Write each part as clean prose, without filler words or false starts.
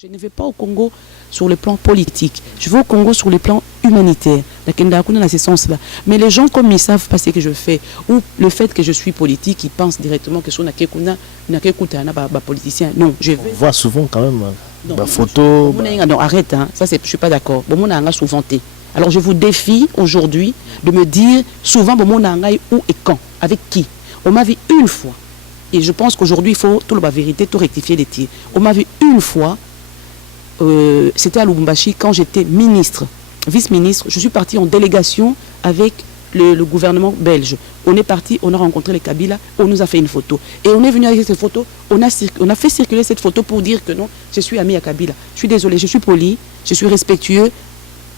Je ne vais pas au Congo sur le plan politique. Je vais au Congo sur le plan humanitaire. Dans ce sens-là. Mais les gens, comme ils savent pas ce que je fais, ou le fait que je suis politique, ils pensent directement que je suis un politicien. Non, je vais. On voit souvent quand même Non, photo. Non, arrête, hein. Ça, je ne suis pas d'accord. Souvent. Alors je vous défie aujourd'hui de me dire souvent où et quand, avec qui. On m'a vu une fois. Et je pense qu'aujourd'hui, il faut tout la vérité, tout rectifier les tirs. On m'a vu une fois. C'était à Lubumbashi quand j'étais ministre, vice-ministre. Je suis parti en délégation avec le gouvernement belge. On est parti, on a rencontré les Kabila, on nous a fait une photo. Et on est venu avec cette photo, on a fait circuler cette photo pour dire que non, je suis ami à Kabila. Je suis désolé, je suis poli, je suis respectueux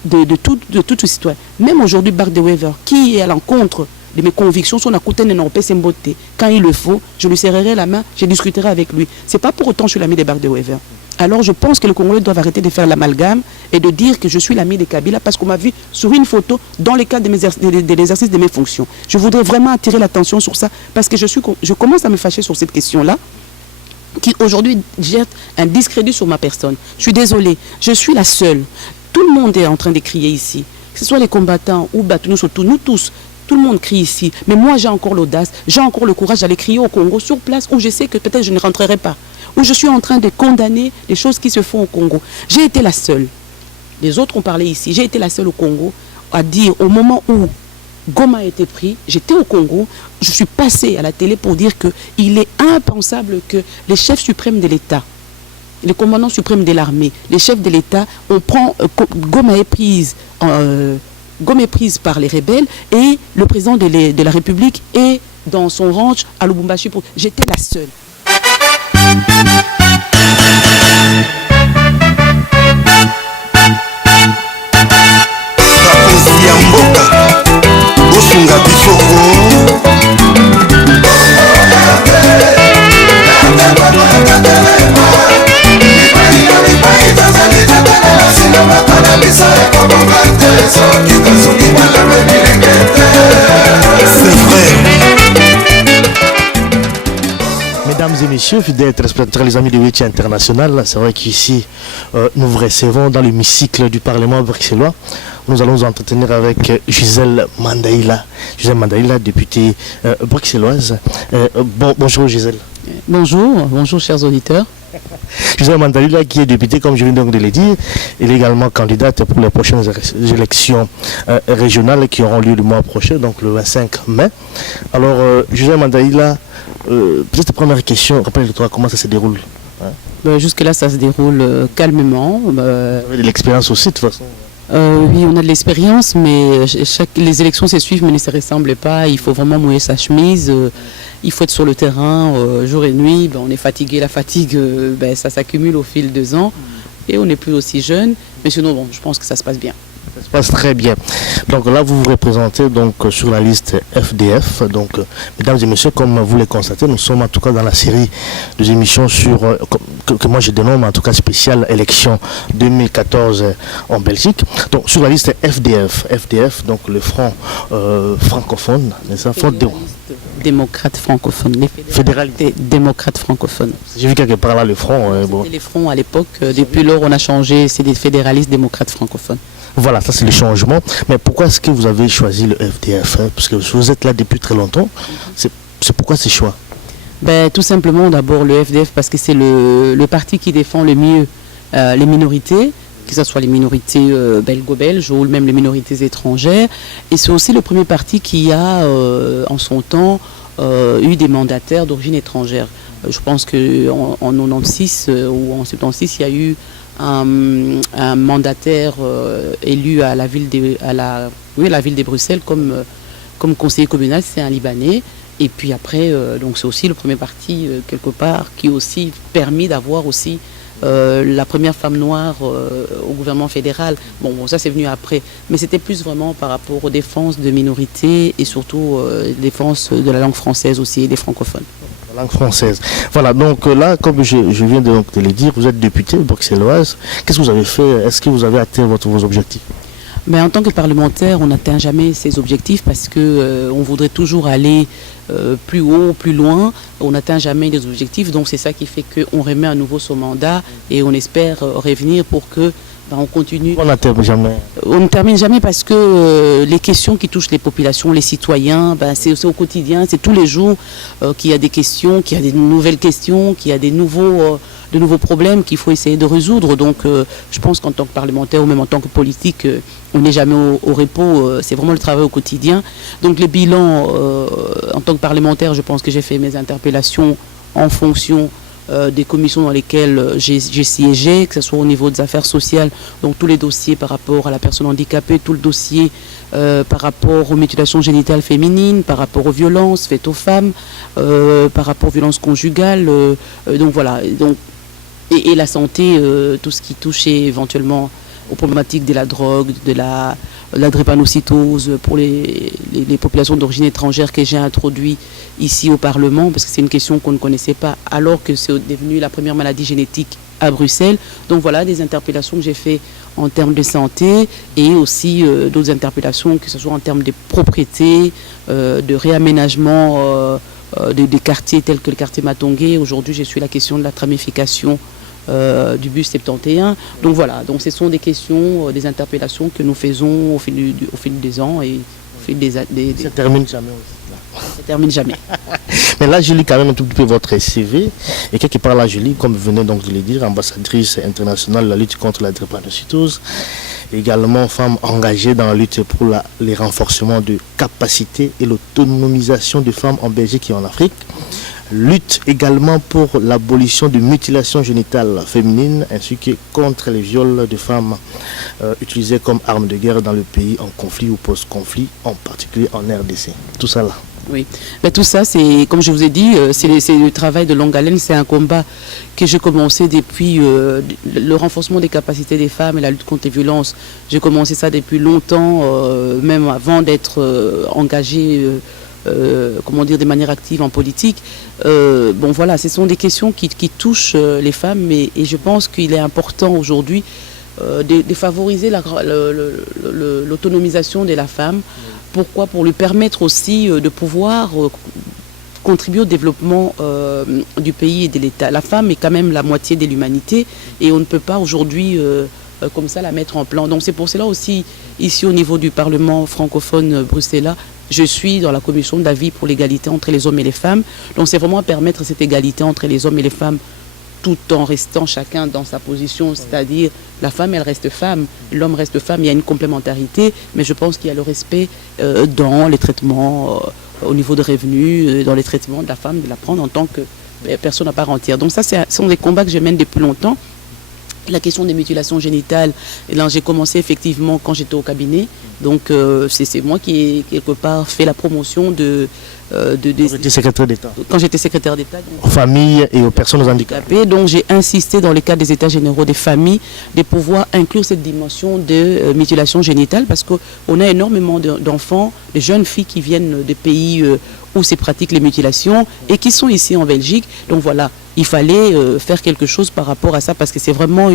de tout citoyen. Même aujourd'hui, Bart de Wever, qui est à l'encontre de mes convictions, quand il le faut, je lui serrerai la main, je discuterai avec lui. C'est pas pour autant que je suis l'ami de Bart de Wever. Alors je pense que les Congolais doivent arrêter de faire l'amalgame et de dire que je suis l'ami de Kabila parce qu'on m'a vu sur une photo dans le cadre de l'exercice de mes fonctions. Je voudrais vraiment attirer l'attention sur ça parce que je commence à me fâcher sur cette question-là qui aujourd'hui jette un discrédit sur ma personne. Je suis désolée, je suis la seule. Tout le monde est en train de crier ici, que ce soit les combattants ou Batonou, surtout nous tous. Tout le monde crie ici, mais moi j'ai encore l'audace, j'ai encore le courage d'aller crier au Congo sur place où je sais que peut-être je ne rentrerai pas, où je suis en train de condamner les choses qui se font au Congo. J'ai été la seule, les autres ont parlé ici, j'ai été la seule au Congo à dire au moment où Goma a été pris, j'étais au Congo, je suis passée à la télé pour dire qu'il est impensable que les chefs suprêmes de l'État, les commandants suprêmes de l'armée, les chefs de l'État, Goma est prise Goma est prise par les rebelles et le président de la République est dans son ranch à Lubumbashi. J'étais la seule. Mesdames et messieurs, fidèles téléspectateurs, les amis de Wéti International, c'est vrai qu'ici, nous vous recevons dans l'hémicycle du Parlement bruxellois. Nous allons nous entretenir avec Gisèle Mandaïla. Gisèle Mandaïla, députée bruxelloise. Bonjour Gisèle. Bonjour chers auditeurs. Gisèle Mandaïla qui est députée, comme je viens donc de le dire, elle est également candidate pour les prochaines élections régionales qui auront lieu le mois prochain, donc le 25 mai. Alors, Gisèle Mandaïla, peut-être la première question, rappelle-toi comment ça se déroule. Jusque-là, ça se déroule calmement. Vous avez de l'expérience aussi, de toute façon. Oui, on a de l'expérience, mais les élections se suivent, mais ne se ressemblent pas. Il faut vraiment mouiller sa chemise. Il faut être sur le terrain jour et nuit. On est fatigué. La fatigue, ça s'accumule au fil des ans. Et on n'est plus aussi jeune. Mais sinon, je pense que ça se passe bien. Ça se passe très bien. Donc là, vous vous représentez donc sur la liste FDF. Donc, mesdames et messieurs, comme vous le constatez, nous sommes en tout cas dans la série des émissions sur que moi je dénomme en tout cas spéciale élection 2014 en Belgique. Donc sur la liste FDF, donc le front francophone, n'est-ce pas? Démocrates francophones, les fédéralités démocrates francophones. J'ai vu quelque part là le front. C'était les fronts à l'époque. Depuis lors, on a changé. C'est des fédéralistes démocrates francophones. Voilà, ça c'est le changement. Mais pourquoi est-ce que vous avez choisi le FDF? Parce que vous êtes là depuis très longtemps. C'est pourquoi ce choix? Tout simplement, d'abord le FDF parce que c'est le parti qui défend le mieux les minorités, que ce soit les minorités belgo-belges ou même les minorités étrangères. Et c'est aussi le premier parti qui a, en son temps, eu des mandataires d'origine étrangère. Je pense qu'en 96 ou en 76, il y a eu un mandataire élu à la ville de Bruxelles comme conseiller communal, c'est un Libanais. Et puis après, donc c'est aussi le premier parti quelque part qui a aussi permis d'avoir aussi la première femme noire au gouvernement fédéral. Bon, ça c'est venu après, mais c'était plus vraiment par rapport aux défenses de minorités et surtout défense de la langue française aussi et des francophones. La langue française. Voilà, donc là, comme je viens de le dire, vous êtes députée bruxelloise. Qu'est-ce que vous avez fait? Est-ce que vous avez atteint vos objectifs? Mais en tant que parlementaire, on n'atteint jamais ces objectifs parce que on voudrait toujours aller plus haut, plus loin. On n'atteint jamais les objectifs. Donc c'est ça qui fait qu'on remet à nouveau son mandat et on espère revenir pour que on continue. On n'atteint jamais. On ne termine jamais parce que les questions qui touchent les populations, les citoyens, c'est au quotidien, c'est tous les jours qu'il y a des questions, qu'il y a des nouvelles questions, qu'il y a de nouveaux problèmes qu'il faut essayer de résoudre. Donc je pense qu'en tant que parlementaire ou même en tant que politique, on n'est jamais au repos. C'est vraiment le travail au quotidien. Donc les bilans, en tant que parlementaire, je pense que j'ai fait mes interpellations en fonction des commissions dans lesquelles j'ai siégé, que ce soit au niveau des affaires sociales, donc tous les dossiers par rapport à la personne handicapée, tout le dossier par rapport aux mutilations génitales féminines, par rapport aux violences faites aux femmes, par rapport aux violences conjugales, donc voilà, et la santé, tout ce qui touchait éventuellement aux problématiques de la drogue, de la drépanocytose pour les populations d'origine étrangère que j'ai introduit ici au Parlement, parce que c'est une question qu'on ne connaissait pas, alors que c'est devenu la première maladie génétique à Bruxelles. Donc voilà, des interpellations que j'ai faites en termes de santé et aussi d'autres interpellations, que ce soit en termes de propriété, de réaménagement des quartiers tels que le quartier Matongué. Aujourd'hui, j'ai su la question de la tramification du bus 71. Donc voilà, donc ce sont des questions, des interpellations que nous faisons au fil des ans et au fil des... Ça ne termine jamais aussi. Ça ne termine jamais. Mais là, je lis quand même un tout petit peu votre CV. Et quelque part là, je lis, comme vous venez donc de le dire, ambassadrice internationale de la lutte contre la drépanocytose. Également femme engagée dans la lutte pour les renforcements de capacités et l'autonomisation des femmes en Belgique et en Afrique. Lutte également pour l'abolition de mutilations génitales féminines ainsi que contre les viols de femmes utilisés comme armes de guerre dans le pays en conflit ou post-conflit, en particulier en RDC. Tout ça là. Oui, mais tout ça, c'est, comme je vous ai dit, c'est le travail de longue haleine, c'est un combat que j'ai commencé depuis le renforcement des capacités des femmes et la lutte contre les violences. J'ai commencé ça depuis longtemps, même avant d'être engagée de manière active en politique. Bon voilà, ce sont des questions qui touchent les femmes et je pense qu'il est important aujourd'hui de favoriser l'autonomisation de la femme. Pourquoi? Pour lui permettre aussi de pouvoir contribuer au développement du pays et de l'État. La femme est quand même la moitié de l'humanité et on ne peut pas aujourd'hui comme ça la mettre en plan. Donc c'est pour cela aussi, ici au niveau du Parlement francophone bruxellois, je suis dans la commission d'avis pour l'égalité entre les hommes et les femmes. Donc c'est vraiment permettre cette égalité entre les hommes et les femmes tout en restant chacun dans sa position, c'est-à-dire la femme, elle reste femme, l'homme reste femme, il y a une complémentarité, mais je pense qu'il y a le respect dans les traitements au niveau de revenus, dans les traitements de la femme, de la prendre en tant que personne à part entière. Donc ça, ce sont des combats que je mène depuis longtemps. La question des mutilations génitales, et là j'ai commencé effectivement quand j'étais au cabinet, donc c'est moi qui ai quelque part fait la promotion secrétaire d'État. Quand j'étais secrétaire d'État. Aux familles et aux personnes handicapées. Donc j'ai insisté dans le cadre des États généraux des familles de pouvoir inclure cette dimension de mutilation génitale parce qu'on a énormément d'enfants, de jeunes filles qui viennent des pays où se pratiquent les mutilations et qui sont ici en Belgique. Donc voilà, il fallait faire quelque chose par rapport à ça parce que c'est vraiment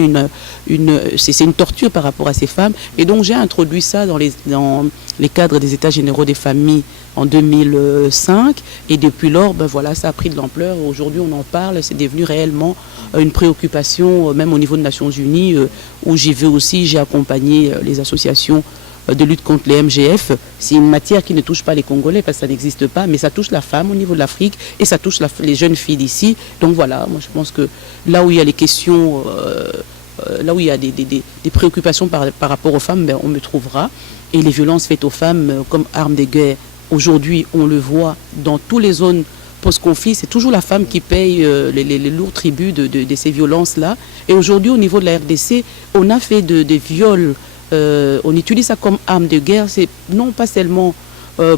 c'est une torture par rapport à ces femmes. Et donc j'ai introduit ça dans les cadres des États généraux des familles en 2005 et depuis lors, voilà, ça a pris de l'ampleur. Aujourd'hui, on en parle, c'est devenu réellement une préoccupation, même au niveau des Nations Unies, où j'y vais aussi, j'ai accompagné les associations de lutte contre les MGF. C'est une matière qui ne touche pas les Congolais parce que ça n'existe pas, mais ça touche la femme au niveau de l'Afrique et ça touche les jeunes filles d'ici. Donc voilà, moi je pense que là où il y a les questions, là où il y a des préoccupations par rapport aux femmes, on me trouvera. Et les violences faites aux femmes comme armes de guerre, aujourd'hui on le voit dans toutes les zones post-conflit, c'est toujours la femme qui paye les lourds tributs de ces violences-là. Et aujourd'hui au niveau de la RDC, on a fait des viols. On utilise ça comme arme de guerre, c'est non pas seulement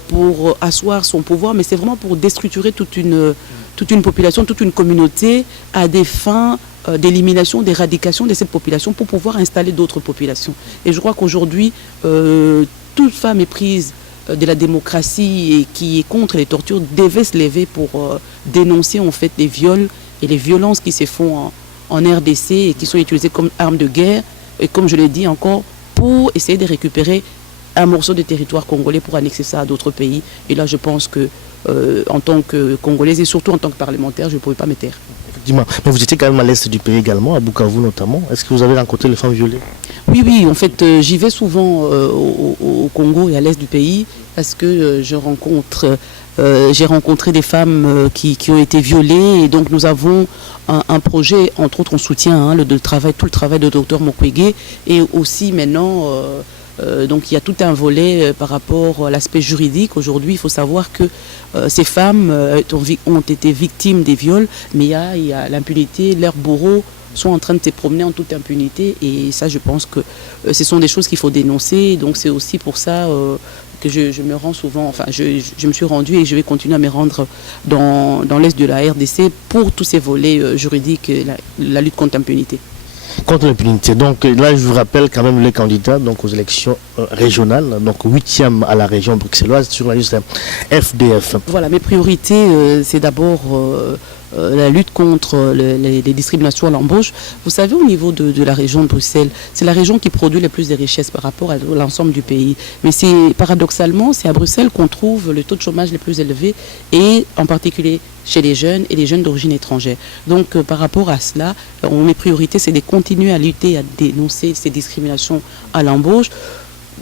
pour asseoir son pouvoir, mais c'est vraiment pour déstructurer toute une population, toute une communauté à des fins d'élimination, d'éradication de cette population pour pouvoir installer d'autres populations. Et je crois qu'aujourd'hui, toute femme éprise de la démocratie et qui est contre les tortures devait se lever pour dénoncer en fait les viols et les violences qui se font en RDC et qui sont utilisées comme armes de guerre. Et comme je l'ai dit encore, pour essayer de récupérer un morceau de territoire congolais pour annexer ça à d'autres pays. Et là, je pense que en tant que Congolaise et surtout en tant que parlementaire, je ne pouvais pas me taire. Effectivement. Mais vous étiez quand même à l'est du pays également, à Bukavu notamment. Est-ce que vous avez rencontré les femmes violées? Oui, oui, en fait, j'y vais souvent au Congo et à l'est du pays parce que j'ai rencontré des femmes qui ont été violées et donc nous avons un projet, entre autres on soutient tout le travail de Dr Mukwege et aussi maintenant... donc il y a tout un volet par rapport à l'aspect juridique. Aujourd'hui, il faut savoir que ces femmes ont été victimes des viols, mais il y a l'impunité, leurs bourreaux sont en train de se promener en toute impunité et ça, je pense que ce sont des choses qu'il faut dénoncer. Donc c'est aussi pour ça que je me rends souvent, enfin je me suis rendue et je vais continuer à me rendre dans l'est de la RDC pour tous ces volets juridiques, la lutte contre l'impunité. Contre l'impunité. Donc là, je vous rappelle quand même les candidats donc, aux élections régionales, donc 8e à la région bruxelloise sur la liste FDF. Voilà, mes priorités, c'est d'abord la lutte contre les discriminations à l'embauche. Vous savez, au niveau de la région de Bruxelles, c'est la région qui produit le plus de richesses par rapport à l'ensemble du pays. Mais paradoxalement, c'est à Bruxelles qu'on trouve le taux de chômage le plus élevé et en particulier chez les jeunes et les jeunes d'origine étrangère. Donc par rapport à cela, mes priorités, c'est de continuer à lutter, à dénoncer ces discriminations à l'embauche,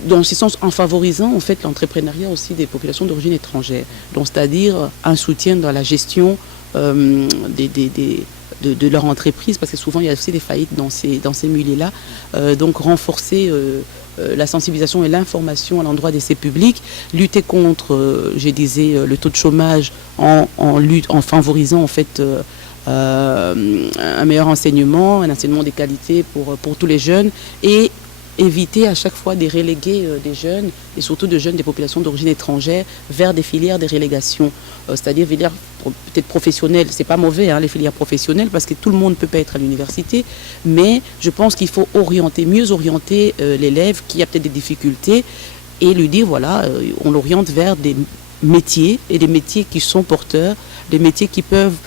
dans ce sens en favorisant en fait l'entrepreneuriat aussi des populations d'origine étrangère. Donc c'est-à-dire un soutien dans la gestion de leur entreprise, parce que souvent il y a aussi des faillites dans ces milieux-là. Donc renforcer la sensibilisation et l'information à l'endroit de ces publics, lutter contre, je disais, le taux de chômage en favorisant en fait un meilleur enseignement, un enseignement de qualité pour tous les jeunes et éviter à chaque fois de reléguer des jeunes et surtout de jeunes des populations d'origine étrangère vers des filières de relégation, c'est-à-dire filières peut-être professionnelles. C'est pas mauvais les filières professionnelles parce que tout le monde ne peut pas être à l'université, mais je pense qu'il faut mieux orienter l'élève qui a peut-être des difficultés et lui dire voilà, on l'oriente vers des métiers et des métiers qui sont porteurs, des métiers qui peuvent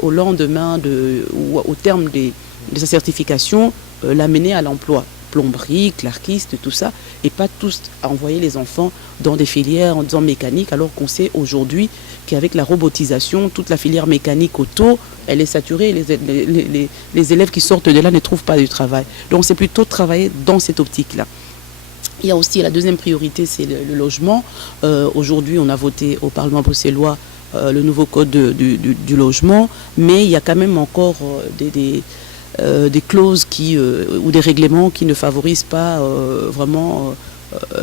au lendemain ou au terme de sa certification l'amener à l'emploi. Plomberie, clarkiste, tout ça, et pas tous envoyer les enfants dans des filières en disant mécanique, alors qu'on sait aujourd'hui qu'avec la robotisation, toute la filière mécanique auto, elle est saturée, les élèves qui sortent de là ne trouvent pas de travail. Donc c'est plutôt travailler dans cette optique-là. Il y a aussi la deuxième priorité, c'est le logement. Aujourd'hui, on a voté au Parlement bruxellois le nouveau code du logement, mais il y a quand même encore des clauses ou des règlements qui ne favorisent pas vraiment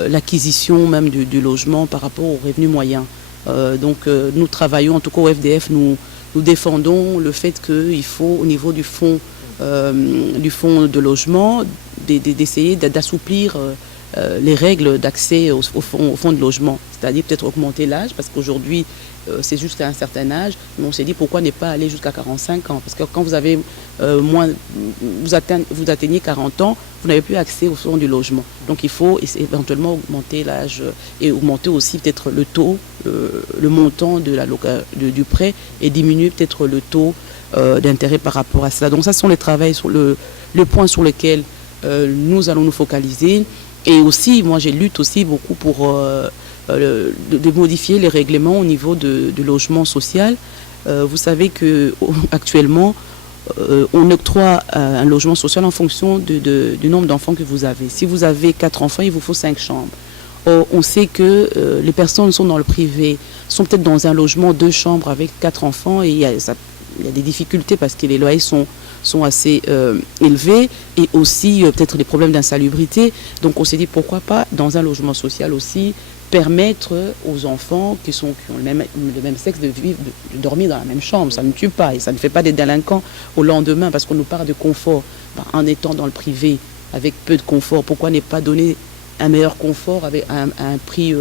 l'acquisition même du logement par rapport aux revenus moyens. Donc nous travaillons, en tout cas au FDF, nous défendons le fait qu'il faut au niveau du fonds de logement d'essayer d'assouplir les règles d'accès au fonds de logement, c'est-à-dire peut-être augmenter l'âge, parce qu'aujourd'hui c'est jusqu'à un certain âge, mais on s'est dit pourquoi ne pas aller jusqu'à 45 ans, parce que quand vous avez vous atteignez 40 ans, vous n'avez plus accès au fonds du logement. Donc il faut éventuellement augmenter l'âge et augmenter aussi peut-être le taux, le montant du prêt et diminuer peut-être le taux d'intérêt par rapport à ça. Donc ça, ce sont les travaux sur le point sur lequel nous allons nous focaliser. Et aussi, moi, je lutte aussi beaucoup pour de modifier les règlements au niveau du logement social. Vous savez qu'actuellement, on octroie un logement social en fonction du nombre d'enfants que vous avez. Si vous avez 4 enfants, il vous faut 5 chambres. Or, on sait que les personnes sont dans le privé, sont peut-être dans un logement 2 chambres avec 4 enfants et il y a des difficultés parce que les loyers sont assez élevés et aussi peut-être des problèmes d'insalubrité. Donc on s'est dit pourquoi pas dans un logement social aussi permettre aux enfants qui ont le même sexe de dormir dans la même chambre. Ça ne tue pas et ça ne fait pas des délinquants au lendemain parce qu'on nous parle de confort. En étant dans le privé avec peu de confort, pourquoi ne pas donner un meilleur confort avec un prix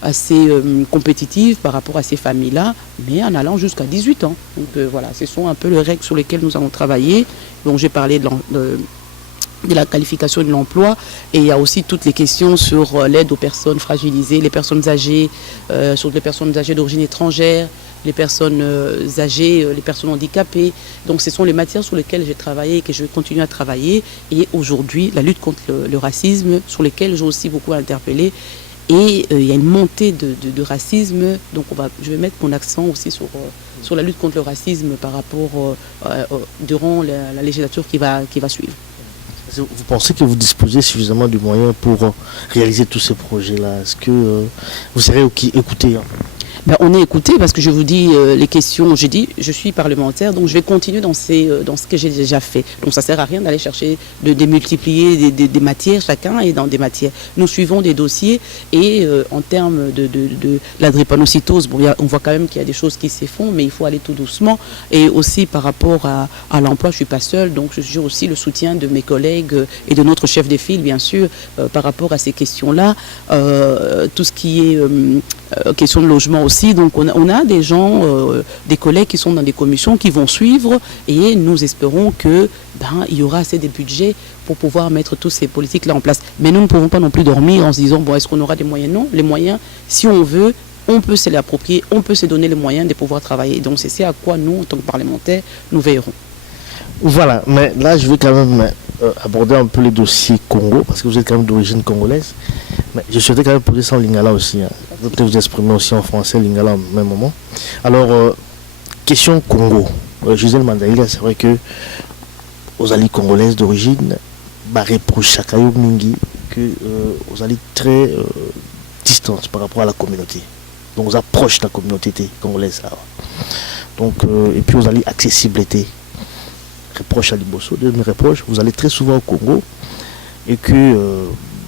assez compétitif par rapport à ces familles-là, mais en allant jusqu'à 18 ans. Donc voilà, ce sont un peu les règles sur lesquelles nous allons travailler. Donc j'ai parlé de la qualification de l'emploi et il y a aussi toutes les questions sur l'aide aux personnes fragilisées, les personnes âgées, sur les personnes âgées d'origine étrangère, les personnes âgées, les personnes handicapées. Donc ce sont les matières sur lesquelles j'ai travaillé et que je vais continuer à travailler. Et aujourd'hui, la lutte contre le racisme, sur lesquelles j'ai aussi beaucoup interpellé. Et il y a une montée de racisme, donc je vais mettre mon accent aussi sur la lutte contre le racisme par rapport durant la législature qui va suivre. Vous pensez que vous disposez suffisamment de moyens pour réaliser tous ces projets-là? Est-ce que vous serez écouté? Ben, on est écouté parce que je vous dis les questions, j'ai dit je suis parlementaire, donc je vais continuer dans ce que j'ai déjà fait. Donc ça ne sert à rien d'aller chercher de démultiplier des matières, chacun est dans des matières. Nous suivons des dossiers et en termes de la drépanocytose, bon, on voit quand même qu'il y a des choses qui se font, mais il faut aller tout doucement. Et aussi par rapport à l'emploi, je ne suis pas seule, donc je suis aussi le soutien de mes collègues et de notre chef de file, bien sûr, par rapport à ces questions-là. Tout ce qui est question de logement aussi. Donc on a des gens, des collègues qui sont dans des commissions qui vont suivre et nous espérons que il y aura assez de budget pour pouvoir mettre toutes ces politiques-là en place. Mais nous ne pouvons pas non plus dormir en se disant bon, est-ce qu'on aura des moyens? Non, les moyens, si on veut, on peut se les approprier, on peut se donner les moyens de pouvoir travailler. Donc c'est à quoi nous, en tant que parlementaires, nous veillerons. Voilà, mais là je vais quand même aborder un peu les dossiers Congo, parce que vous êtes quand même d'origine congolaise. Mais je souhaitais quand même poser ça en lingala aussi. Vous peut-être vous exprimer aussi en français, lingala au même moment. Alors, question Congo. Gisèle Mandaïla, c'est vrai que aux alliés congolaises d'origine, reproche Chakayo Mingi que aux alliés très distantes par rapport à la communauté. Donc, vous approche de la communauté congolaise. Donc, et puis aux alliés accessibilité. Reproche à Liboso, deuxième reproche, vous allez très souvent au Congo et que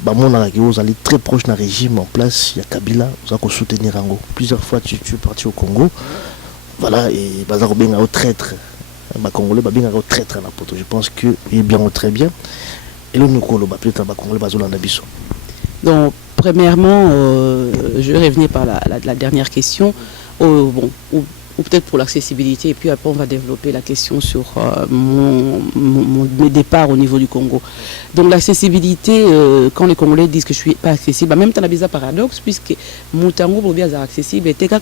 vous allez très proche d'un régime en place, il y a Kabila, vous allez soutenir Ango. Plusieurs fois tu es parti au Congo, voilà, et vous allez au traître, Congolais, au traître à la poto. Je pense que il est bien, très bien. Et le Nukolo, peut-être Congolais, donc, premièrement, je vais revenir par la dernière question. Ou peut-être pour l'accessibilité, et puis après on va développer la question sur mes départs au niveau du Congo. Donc l'accessibilité, quand les Congolais disent que je ne suis pas accessible, même temps il y a un paradoxe, puisque mon tango pour bien accessible, et quand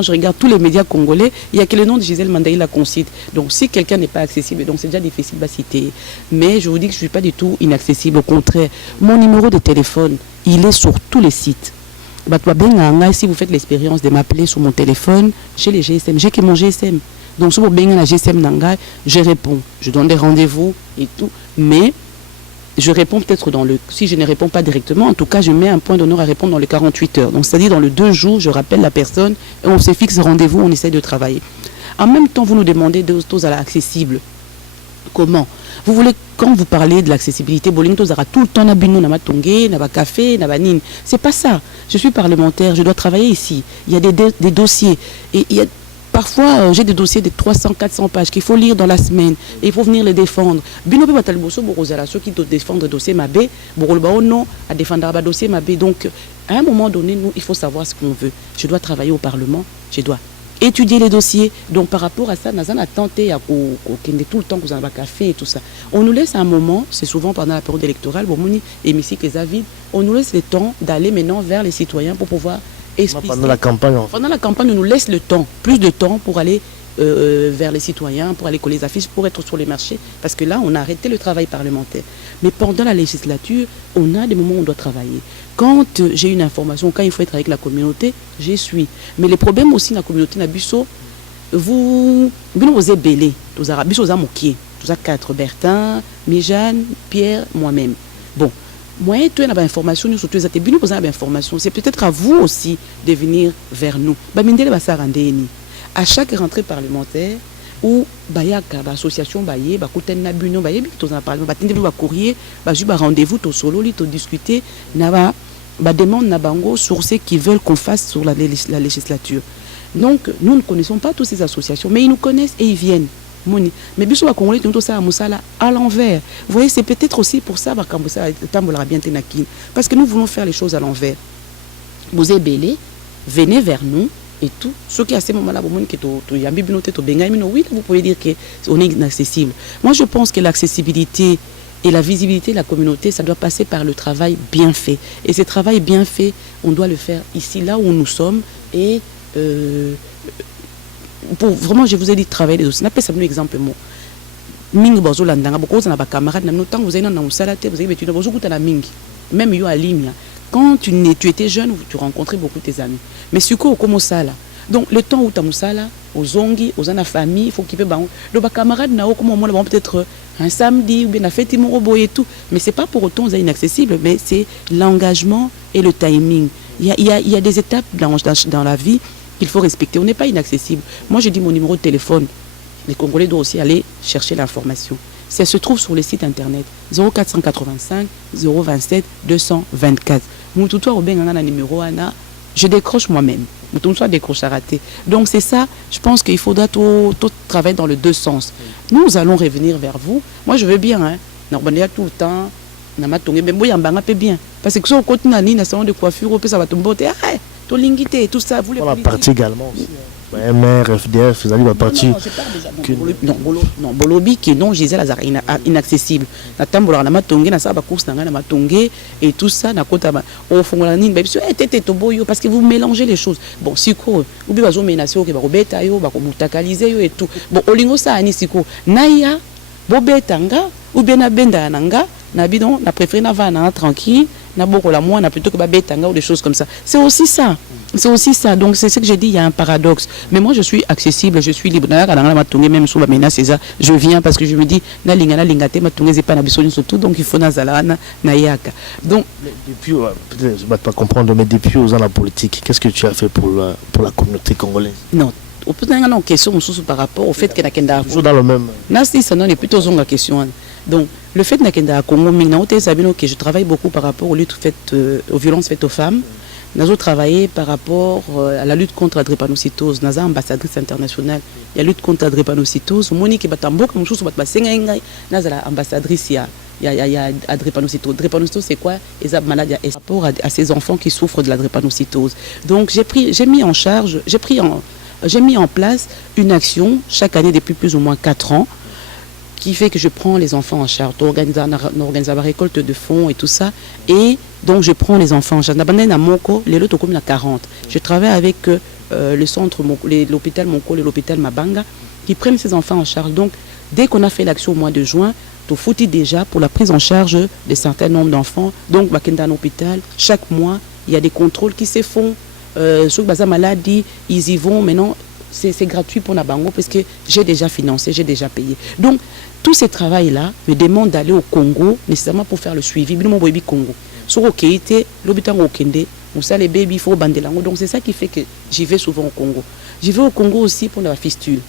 je regarde tous les médias congolais, il n'y a que le nom de Gisèle Mandaïla qu'on cite. Donc si quelqu'un n'est pas accessible, donc c'est déjà difficile à citer. Mais je vous dis que je ne suis pas du tout inaccessible, au contraire. Mon numéro de téléphone, il est sur tous les sites. Si vous faites l'expérience de m'appeler sur mon téléphone, j'ai les GSM, j'ai que mon GSM. Donc, si vous avez un GSM, je réponds. Je donne des rendez-vous et tout. Mais je réponds peut-être si je ne réponds pas directement, en tout cas, je mets un point d'honneur à répondre dans les 48 heures. Donc, c'est-à-dire dans les 2 jours, je rappelle la personne et on se fixe rendez-vous, on essaie de travailler. En même temps, vous nous demandez de choses à l'accessible. Comment? Vous voulez, quand vous parlez de l'accessibilité, tout le temps café, c'est pas ça. Je suis parlementaire, je dois travailler ici. Il y a des dossiers. Et il y a, parfois, j'ai des dossiers de 300, 400 pages qu'il faut lire dans la semaine. Et il faut venir les défendre. Ceux qui doivent défendre le dossier Mabé, à défendre le dossier Mabé. Donc, à un moment donné, il faut savoir ce qu'on veut. Je dois travailler au Parlement, je dois étudier les dossiers. Donc par rapport à ça, nous avons tenté à tout le temps que vous avez un café et tout ça. On nous laisse un moment, c'est souvent pendant la période électorale, on nous laisse le temps d'aller maintenant vers les citoyens pour pouvoir expliquer. Pendant la campagne. Pendant la campagne, on nous laisse le temps, plus de temps pour aller vers les citoyens, pour aller coller les affiches, pour être sur les marchés. Parce que là, on a arrêté le travail parlementaire. Mais pendant la législature, on a des moments où on doit travailler. Quand j'ai une information, quand il faut être avec la communauté, j'y suis. Mais les problèmes aussi dans la communauté, vous osez belé, vous avez moqué, vous avez 4, Bertin, Mijane, Pierre, moi-même. Bon, moi, tu as une information, nous surtout, information. C'est peut-être à vous aussi de venir vers nous. À chaque rentrée parlementaire, ou association courrier rendez-vous solo discuter demande sur ce qu'ils veulent qu'on fasse sur la législature. Donc nous ne connaissons pas toutes ces associations, mais ils nous connaissent et ils viennent. Mais biso ba Congolais tout ça à l'envers. Vous voyez, c'est peut-être aussi pour ça parce que nous voulons faire les choses à l'envers. Vous êtes belé, venez vers nous. Et tout, ceux qui à ce moment-là, oui, vous pouvez dire qu'on est inaccessible. Moi, je pense que l'accessibilité Et la visibilité de la communauté, ça doit passer par le travail bien fait. Et ce travail bien fait, on doit le faire ici, là où nous sommes. Et pour vraiment, je vous ai dit travailler les dossiers. N'appelez ça un exemple. Mingi bozo landanga, beaucoup de nos camarades, tant vous avez dans salate, vous avez besoin de la mingi. Même yo à Limia. Quand tu étais jeune, tu rencontrais beaucoup de tes amis. Mais ce qu'on comme ça là. Donc le temps où tu as musala, aux zongi, aux ana famille, il faut qu'il y ait des camarades na comme moi peut-être un samedi ou bien la fête et tout. Mais c'est pas pour autant inaccessible, mais c'est l'engagement et le timing. Il y a des étapes dans la vie qu'il faut respecter. On n'est pas inaccessible. Moi, j'ai dit mon numéro de téléphone. Les Congolais doivent aussi aller chercher l'information. Ça se trouve sur le site internet 0485 027 224. Moutoutoua ou bien un numéro je décroche moi-même. Moutoutoua décroche à rater. Donc c'est ça, je pense qu'il faudra tout travailler dans les deux sens. Nous allons revenir vers vous. Moi je veux bien, hein. Normalement tout le temps, mais bien. Parce que si on continue à un salon de coiffure, on peut ça va tomber. Tout l'ingité, tout ça, vous les politiques. On a parti également aussi. MR, FDF, vous allez la partie. Non, Bolobi qui non, Gisèle inaccessible. La tambour, la matongé, la saba course, la matongé, et tout ça, na kota, au fond, la nine, parce que vous mélangez les choses. Bon, si quoi, ou bien vous menacez, ou bien vous bêta, ou bien vous takalisez, et tout. Bon, au lingo ça, ani si quoi, naya, bobetanga, ou bien na benda nanga, na bidon, na préféré na vana tranquille, na boko la moi, na plutôt que babetanga ou des choses comme ça. C'est aussi ça. C'est aussi ça. Donc c'est ce que j'ai dit, il y a un paradoxe. Mais moi je suis accessible, je suis libre. Même sous la menace, je viens parce que je me dis, na lingana lingate, ma tongue pas na bisoni surtout, donc il faut na zalana, na yaka. Donc depuis, peut-être je ne vais pas comprendre, mais depuis aux ans la politique, qu'est-ce que tu as fait pour la communauté congolaise? Non. On peut avoir une question par rapport au fait que Nakenda toujours dans le même. Nasti, ça non est plutôt une question. Donc le fait que Nakenda Congo, que je travaille beaucoup par rapport aux luttes faites, aux violences faites aux femmes. Nous avons travaillé par rapport à la lutte contre la drépanocytose. Nous avons ambassadrice internationale. Il y a lutte contre la drépanocytose. Monique Batambo, comme je suis ambassadrice, il y a drépanocytose. Drépanocytose, c'est quoi? Les maladies par rapport à ces enfants qui souffrent de la drépanocytose. Donc j'ai mis en place une action chaque année depuis plus ou moins 4 ans qui fait que je prends les enfants en charge. On organise la récolte de fonds et tout ça. Et donc je prends les enfants en charge. Les lots sont 40. Je travaille avec le centre, l'hôpital Moko et l'hôpital Mabanga qui prennent ces enfants en charge. Donc dès qu'on a fait l'action au mois de juin, tout foutu déjà pour la prise en charge de certains nombres d'enfants. Donc dans l'hôpital, chaque mois, il y a des contrôles qui se font. Sur la maladie, ils y vont maintenant. C'est gratuit pour Nabango parce que j'ai déjà financé, j'ai déjà payé. Donc, tout ce travail-là me demande d'aller au Congo, nécessairement pour faire le suivi. Congo. Sur Okeite, l'hôpital Okende, on sait les bébés, il faut bandelango. Donc, c'est ça qui fait que j'y vais souvent au Congo. J'y vais au Congo aussi pour la fistule.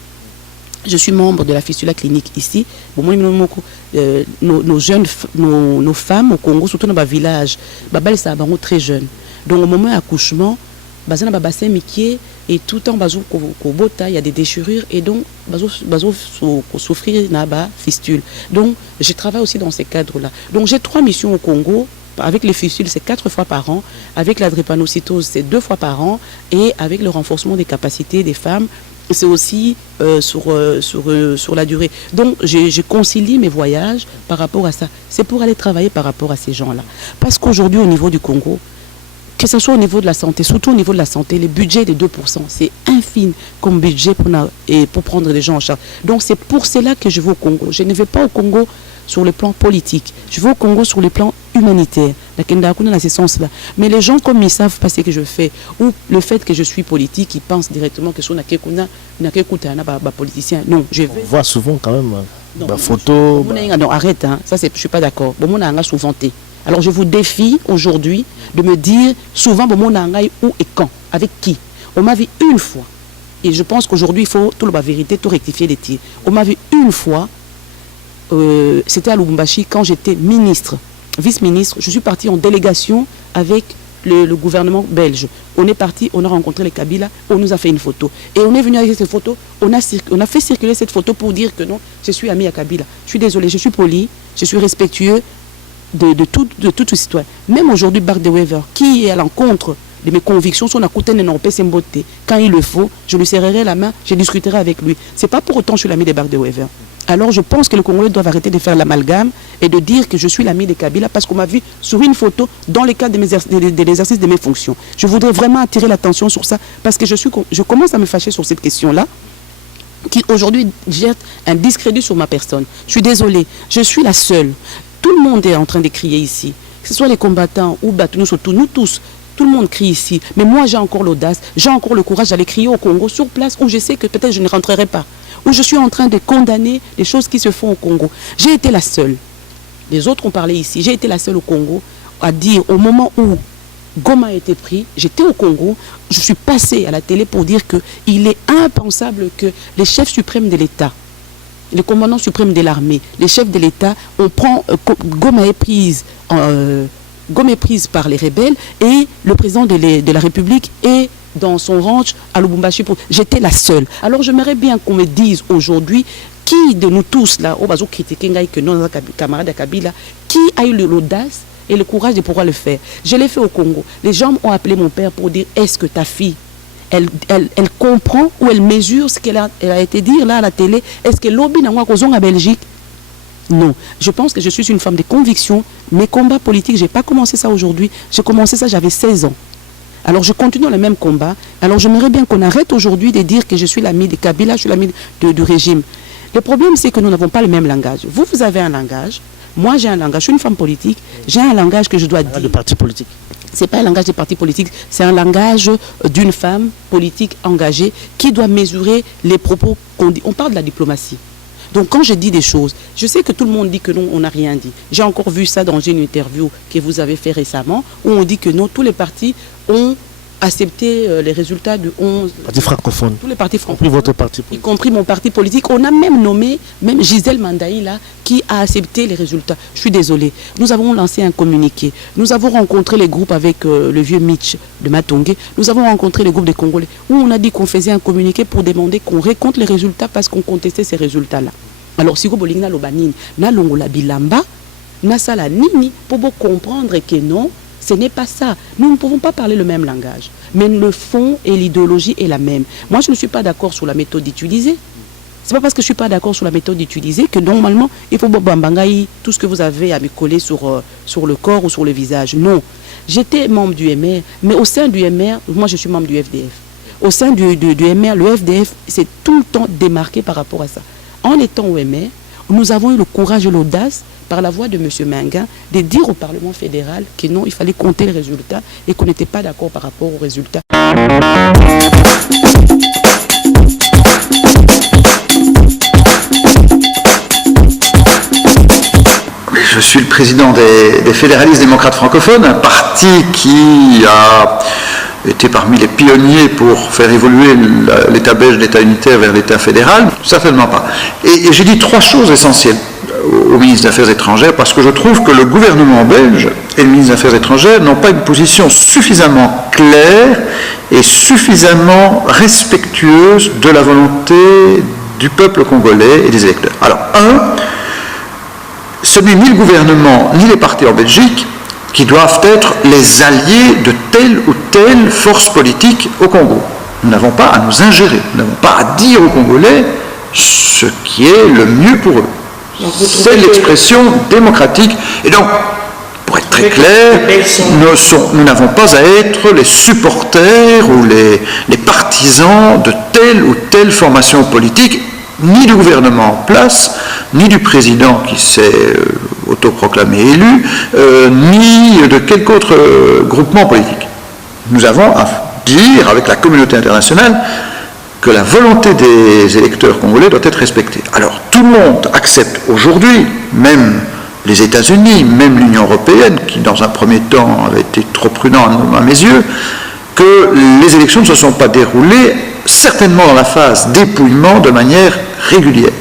Je suis membre de la fistula clinique ici. Nos femmes au Congo, surtout dans le village, elles sont très jeunes. Donc, au moment de l'accouchement, bassin bassin miquier et tout le temps il y a des déchirures et donc souffrir naba fistule. Donc je travaille aussi dans ces cadres-là. Donc j'ai 3 missions au Congo. Avec les fistules, c'est 4 fois par an. Avec la drépanocytose, c'est 2 fois par an. Et avec le renforcement des capacités des femmes, c'est aussi sur la durée. Donc je concilie mes voyages par rapport à ça. C'est pour aller travailler par rapport à ces gens-là. Parce qu'aujourd'hui, au niveau du Congo, que ce soit au niveau de la santé, surtout au niveau de la santé, le budget de 2%, c'est infime comme budget pour prendre les gens en charge. Donc c'est pour cela que je vais au Congo. Je ne vais pas au Congo sur le plan politique. Je vais au Congo sur le plan humanitaire. Dans ce sens-là. Mais les gens, comme ils savent pas ce que je fais, ou le fait que je suis politique, ils pensent directement que je suis un politicien. Non, je vais. On voit souvent quand même la photo. Non, arrête, hein. Ça, je ne suis pas d'accord. Bon, on a souvent été. Alors je vous défie aujourd'hui de me dire souvent bon, où et quand, avec qui. On m'a vu une fois, et je pense qu'aujourd'hui il faut tout la vérité, tout rectifier les tirs. On m'a vu une fois, c'était à Lubumbashi quand j'étais ministre, vice-ministre. Je suis parti en délégation avec le gouvernement belge. On est parti, on a rencontré les Kabila, on nous a fait une photo. Et on est venu avec cette photo, on a fait circuler cette photo pour dire que non, je suis ami à Kabila. Je suis désolé, je suis poli, je suis respectueux. De toute histoire. Même aujourd'hui, Bart de Wever, qui est à l'encontre de mes convictions, son quand il le faut, je lui serrerai la main, je discuterai avec lui. C'est pas pour autant que je suis l'ami de Bart de Wever. alors je pense que les Congolais doivent arrêter de faire l'amalgame et de dire que je suis l'ami de Kabila parce qu'on m'a vu sur une photo dans le cadre de l'exercice de mes fonctions. Je voudrais vraiment attirer l'attention sur ça parce que je commence à me fâcher sur cette question-là qui aujourd'hui jette un discrédit sur ma personne. Je suis désolée, je suis la seule. Tout le monde est en train de crier ici, que ce soit les combattants ou Batonou, surtout nous tous. Tout le monde crie ici, mais moi j'ai encore l'audace, j'ai encore le courage d'aller crier au Congo sur place où je sais que peut-être je ne rentrerai pas, où je suis en train de condamner les choses qui se font au Congo. J'ai été la seule, les autres ont parlé ici, j'ai été la seule au Congo à dire au moment où Goma a été pris, j'étais au Congo, je suis passée à la télé pour dire qu'il est impensable que les chefs suprêmes de l'État, les commandants suprêmes de l'armée, les chefs de l'État, on prend Goma est prise par les rebelles et le président de la République est dans son ranch à Lubumbashi. J'étais la seule. Alors j'aimerais bien qu'on me dise aujourd'hui qui de nous tous là, au bazo critiquer que nos camarades de Kabila, qui a eu l'audace et le courage de pouvoir le faire. Je l'ai fait au Congo. Les gens ont appelé mon père pour dire est-ce que ta fille elle comprend ou elle mesure ce qu'elle a été dire là à la télé? Est-ce que l'obi n'a pas causé en Belgique? Non, je pense que je suis une femme de conviction. Mes combats politiques, je n'ai pas commencé ça aujourd'hui. J'ai commencé ça, j'avais 16 ans. Alors je continue dans le même combat. Alors j'aimerais bien qu'on arrête aujourd'hui de dire que je suis l'ami de Kabila, je suis l'ami du régime. Le problème, c'est que nous n'avons pas le même langage. Vous avez un langage. Moi, j'ai un langage. Je suis une femme politique. J'ai un langage que je dois dire. De parti politique. Ce n'est pas un langage des partis politiques. C'est un langage d'une femme politique engagée qui doit mesurer les propos qu'on dit. On parle de la diplomatie. Donc quand je dis des choses, je sais que tout le monde dit que non, on n'a rien dit. J'ai encore vu ça dans une interview que vous avez fait récemment, où on dit que non, tous les partis ont accepté les résultats de 11... Partis francophones. Tous les partis francophones. Votre parti politique. Y compris mon parti politique. On a même nommé, même Gisèle Mandaï là, qui a accepté les résultats. Je suis désolée. Nous avons lancé un communiqué. Nous avons rencontré les groupes avec le vieux Mitch de Matongé. Nous avons rencontré les groupes des Congolais, où on a dit qu'on faisait un communiqué pour demander qu'on récompte les résultats parce qu'on contestait ces résultats-là. Alors, si vous voulez, na lobanine, na longola bilamba, na sala nini, pour comprendre que non, ce n'est pas ça. Nous ne pouvons pas parler le même langage. Mais le fond et l'idéologie est la même. Moi, je ne suis pas d'accord sur la méthode utilisée. Ce n'est pas parce que je ne suis pas d'accord sur la méthode utilisée que normalement, il faut bambangaï, tout ce que vous avez à me coller sur le corps ou sur le visage. Non. J'étais membre du MR, mais au sein du MR, moi je suis membre du FDF. Au sein du MR, le FDF s'est tout le temps démarqué par rapport à ça. En étant au MR, nous avons eu le courage et l'audace, par la voix de M. Menga, de dire au Parlement fédéral que non, il fallait compter les résultats et qu'on n'était pas d'accord par rapport aux résultats. Je suis le président des fédéralistes démocrates francophones, un parti qui a été parmi les pionniers pour faire évoluer l'État belge, l'État unitaire vers l'État fédéral. Certainement pas. Et j'ai dit trois choses essentielles au ministre des Affaires étrangères, parce que je trouve que le gouvernement belge et le ministre des Affaires étrangères n'ont pas une position suffisamment claire et suffisamment respectueuse de la volonté du peuple congolais et des électeurs. Alors, ce n'est ni le gouvernement ni les partis en Belgique qui doivent être les alliés de telle ou telle force politique au Congo. Nous n'avons pas à nous ingérer, nous n'avons pas à dire aux Congolais ce qui est le mieux pour eux. C'est l'expression démocratique. Et donc, pour être très clair, nous n'avons pas à être les supporters ou les partisans de telle ou telle formation politique, ni du gouvernement en place, ni du président qui s'est autoproclamé élu, ni de quelque autre groupement politique. Nous avons à dire avec la communauté internationale que la volonté des électeurs congolais doit être respectée. Alors tout le monde accepte aujourd'hui, même les États-Unis, même l'Union européenne, qui dans un premier temps avait été trop prudent à mes yeux, que les élections ne se sont pas déroulées, certainement dans la phase dépouillement, de manière régulière.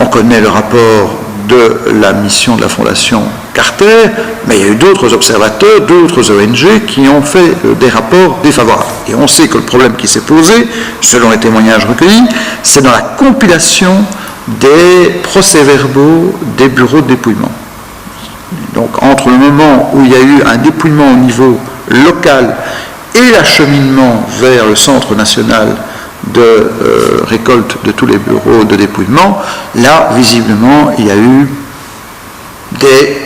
On connaît le rapport de la mission de la Fondation Carter, mais il y a eu d'autres observateurs, d'autres ONG qui ont fait des rapports défavorables. Et on sait que le problème qui s'est posé, selon les témoignages recueillis, c'est dans la compilation des procès-verbaux des bureaux de dépouillement. Donc entre le moment où il y a eu un dépouillement au niveau local et l'acheminement vers le Centre national de récolte de tous les bureaux de dépouillement, là, visiblement, il y a eu des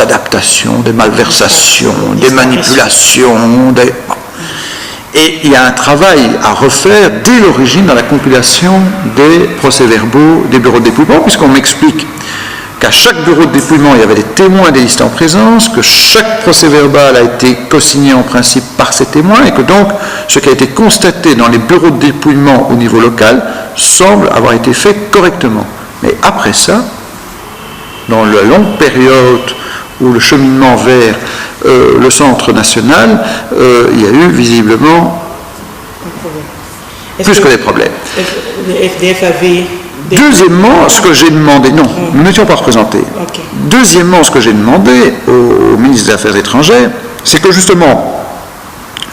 adaptations, des malversations, des manipulations, et il y a un travail à refaire dès l'origine dans la compilation des procès-verbaux des bureaux de dépouillement, puisqu'on m'explique qu'à chaque bureau de dépouillement, il y avait des témoins et des listes en présence, que chaque procès-verbal a été co-signé en principe par ces témoins, et que donc ce qui a été constaté dans les bureaux de dépouillement au niveau local semble avoir été fait correctement. Mais après ça, dans la longue période où le cheminement vers le centre national, il y a eu visiblement plus que des problèmes. Le FDF avait... Deuxièmement, ce que j'ai demandé, non, nous n'étions pas représentés. Okay. Deuxièmement, ce que j'ai demandé au ministre des Affaires étrangères, c'est que justement,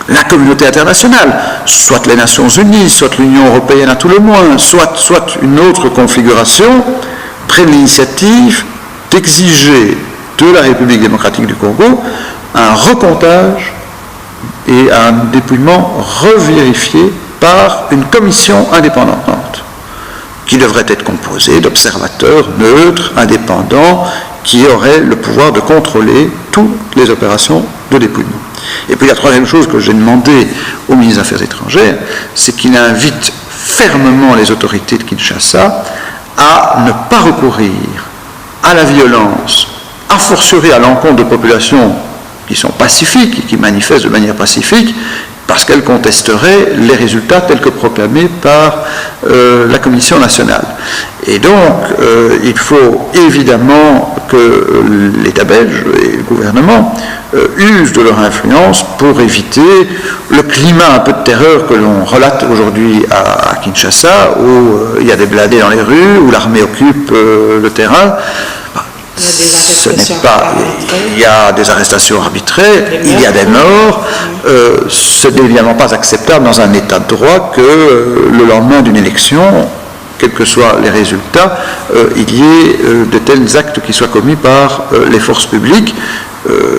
la communauté internationale, soit les Nations Unies, soit l'Union européenne à tout le moins, soit une autre configuration, prenne l'initiative d'exiger de la République démocratique du Congo un recomptage et un dépouillement revérifié par une commission indépendante qui devrait être composée d'observateurs neutres, indépendants, qui auraient le pouvoir de contrôler toutes les opérations de dépouillement. Et puis la troisième chose que j'ai demandé au ministre des Affaires étrangères, c'est qu'il invite fermement les autorités de Kinshasa à ne pas recourir à la violence, a fortiori à l'encontre de populations qui sont pacifiques et qui manifestent de manière pacifique, parce qu'elles contesteraient les résultats tels que proclamés par la Commission nationale. Et donc, il faut évidemment que l'État belge et le gouvernement usent de leur influence pour éviter le climat un peu de terreur que l'on relate aujourd'hui à Kinshasa, où il y a des blindés dans les rues, où l'armée occupe le terrain. Ce n'est pas. Il y a des arrestations arbitraires, il y a des morts. Ce n'est évidemment pas acceptable dans un état de droit que le lendemain d'une élection, quels que soient les résultats, il y ait de tels actes qui soient commis par les forces publiques.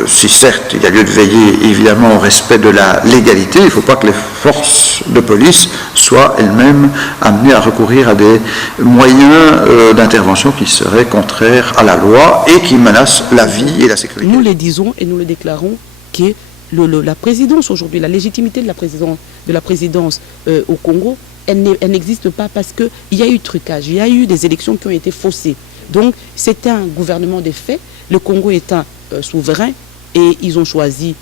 Si certes il y a lieu de veiller évidemment au respect de la légalité, il ne faut pas que les forces de police soient elles-mêmes amenées à recourir à des moyens d'intervention qui seraient contraires à la loi et qui menacent la vie et la sécurité. Nous le disons et nous le déclarons que la présidence aujourd'hui, la légitimité de la présidence au Congo, elle n'existe pas parce qu'il y a eu trucage, il y a eu des élections qui ont été faussées. Donc c'était un gouvernement des faits, le Congo est un souverain et ils ont choisi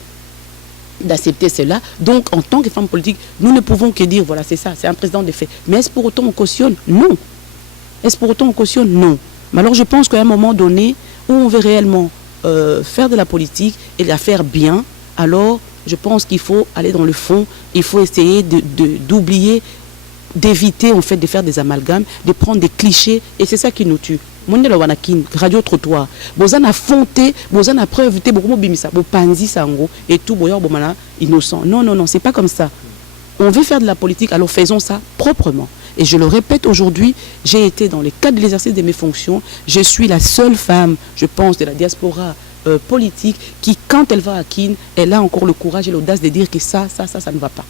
d'accepter cela. Donc en tant que femme politique, nous ne pouvons que dire voilà c'est ça, c'est un président des faits. Mais est-ce pour autant on cautionne? Non. Est-ce pour autant on cautionne? Non. Mais alors je pense qu'à un moment donné où on veut réellement faire de la politique et la faire bien, alors je pense qu'il faut aller dans le fond, il faut essayer d'oublier, d'éviter en fait de faire des amalgames, de prendre des clichés, et c'est ça qui nous tue. Mondelo wanakin radio trottoir bozana fonté bozana preuve te beaucoup bimisa bo panzi sango et tout boyo bomana innocent. Non, c'est pas comme ça. On veut faire de la politique, alors faisons ça proprement. Et je le répète aujourd'hui, j'ai été dans le cadre de l'exercice de mes fonctions, je suis la seule femme, je pense, de la diaspora politique qui, quand elle va à Kin, elle a encore le courage et l'audace de dire que ça ne va pas.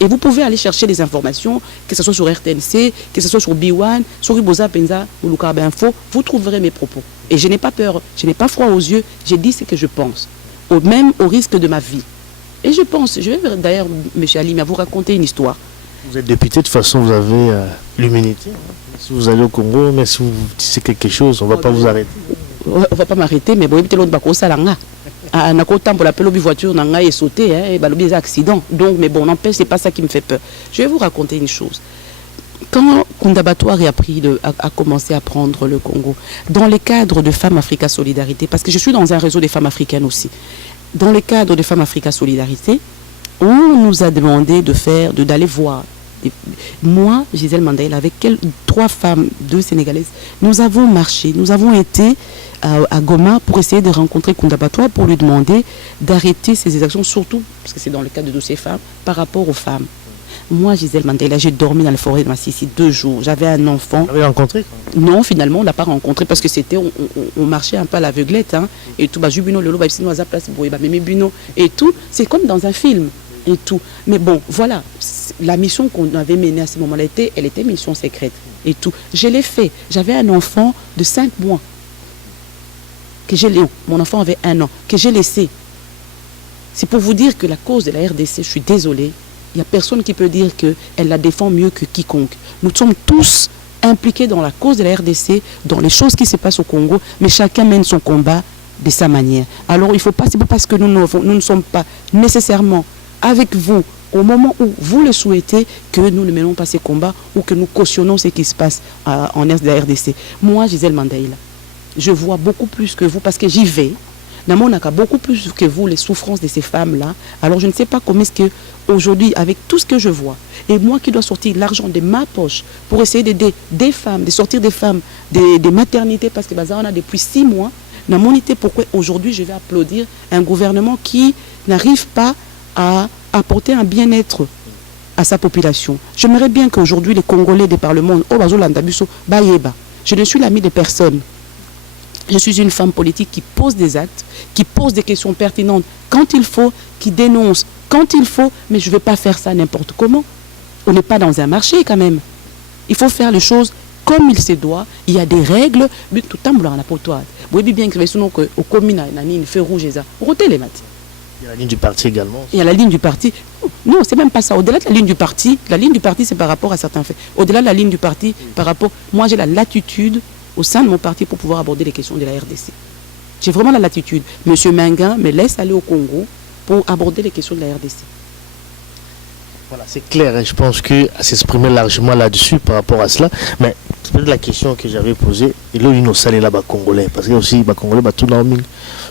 Et vous pouvez aller chercher les informations, que ce soit sur RTNC, que ce soit sur B1, sur Riboza Penza ou Lucarbe Info, vous trouverez mes propos. Et je n'ai pas peur, je n'ai pas froid aux yeux, j'ai dit ce que je pense, même au risque de ma vie. Et je pense, je vais d'ailleurs, M. Alim, à vous raconter une histoire. Vous êtes député, de toute façon, vous avez l'immunité. Si vous allez au Congo, mais si vous dites quelque chose, on ne va pas vous arrêter. On ne va pas m'arrêter, mais bon, il y a l'autre pour la voiture n'a et sauté, et des accidents. Donc, mais bon, n'empêche, c'est pas ça qui me fait peur. Je vais vous raconter une chose. Quand Kundabatouar a commencé à prendre le Congo, dans le cadre de Femmes Africa Solidarité, parce que je suis dans un réseau des femmes africaines aussi, dans le cadre de Femmes Africa Solidarité, on nous a demandé d'aller voir. Moi, Gisèle Mandaïla, avec 3 femmes, 2 Sénégalaises, nous avons marché, nous avons été à Goma pour essayer de rencontrer Kundabatouar pour lui demander d'arrêter ses exactions, surtout, parce que c'est dans le cadre de dossier femmes, par rapport aux femmes. Moi, Gisèle Mandaïla, j'ai dormi dans la forêt de Massissi 2 jours. J'avais un enfant. Vous l'avez rencontré? Non, finalement, on ne l'a pas rencontré parce que on marchait un peu à l'aveuglette. Hein, et tout, Jubino, le lot, place, et tout. C'est comme dans un film. et tout. Mais bon, voilà, la mission qu'on avait menée à ce moment-là, elle était mission secrète et tout. Je l'ai fait. J'avais un enfant de 5 mois. Mon enfant avait 1 an, que j'ai laissé. C'est pour vous dire que la cause de la RDC, je suis désolée, il n'y a personne qui peut dire qu'elle la défend mieux que quiconque. Nous sommes tous impliqués dans la cause de la RDC, dans les choses qui se passent au Congo, mais chacun mène son combat de sa manière. Alors il ne faut pas, c'est pas parce que nous ne sommes pas nécessairement avec vous au moment où vous le souhaitez que nous ne menons pas ces combats ou que nous cautionnons ce qui se passe en RDC. Moi, Gisèle Mandaïla, je vois beaucoup plus que vous parce que j'y vais. Namon a beaucoup plus que vous les souffrances de ces femmes-là. Alors je ne sais pas comment est-ce que aujourd'hui, avec tout ce que je vois, et moi qui dois sortir l'argent de ma poche pour essayer d'aider des femmes, de sortir des femmes des maternités, parce que on a depuis 6 mois, Namon était pourquoi aujourd'hui je vais applaudir un gouvernement qui n'arrive pas à apporter un bien-être à sa population. J'aimerais bien qu'aujourd'hui les Congolais des parlements, je ne suis l'ami de personne. Je suis une femme politique qui pose des actes, qui pose des questions pertinentes quand il faut, qui dénonce quand il faut, mais je ne vais pas faire ça n'importe comment. On n'est pas dans un marché quand même. Il faut faire les choses comme il se doit. Il y a des règles, mais tout le temps, on a pour toi. Vous voyez bien que au commune, il y a une feu rouge, il y a la ligne du parti également. Il y a la ligne du parti. Non, c'est même pas ça. Au-delà de la ligne du parti, c'est par rapport à certains faits. Au-delà de la ligne du parti, par rapport... Moi, j'ai la latitude au sein de mon parti pour pouvoir aborder les questions de la RDC. J'ai vraiment la latitude. Monsieur Menga me laisse aller au Congo pour aborder les questions de la RDC. Voilà, c'est clair. Et je pense qu'à s'exprimer largement là-dessus par rapport à cela. Mais peut-être la question que j'avais posée, et là, il nous salé là-bas congolais. Parce que aussi, Congolais, tout dormi.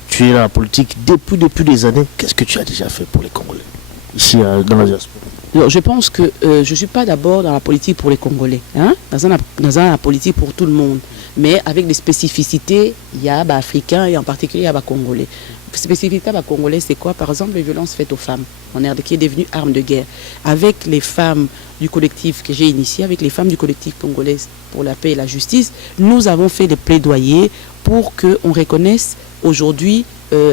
Tu es dans la politique depuis des années. Qu'est-ce que tu as déjà fait pour les Congolais ici dans la diaspora? Alors, je pense que je ne suis pas d'abord dans la politique pour les Congolais, hein? Dans la politique pour tout le monde, mais avec des spécificités, il y a africains et en particulier il y a Congolais. Spécificité Congolais, c'est quoi? Par exemple, les violences faites aux femmes en RDC qui est devenue arme de guerre. Avec les femmes du collectif que j'ai initié, avec les femmes du collectif congolais pour la paix et la justice, nous avons fait des plaidoyers pour qu'on reconnaisse aujourd'hui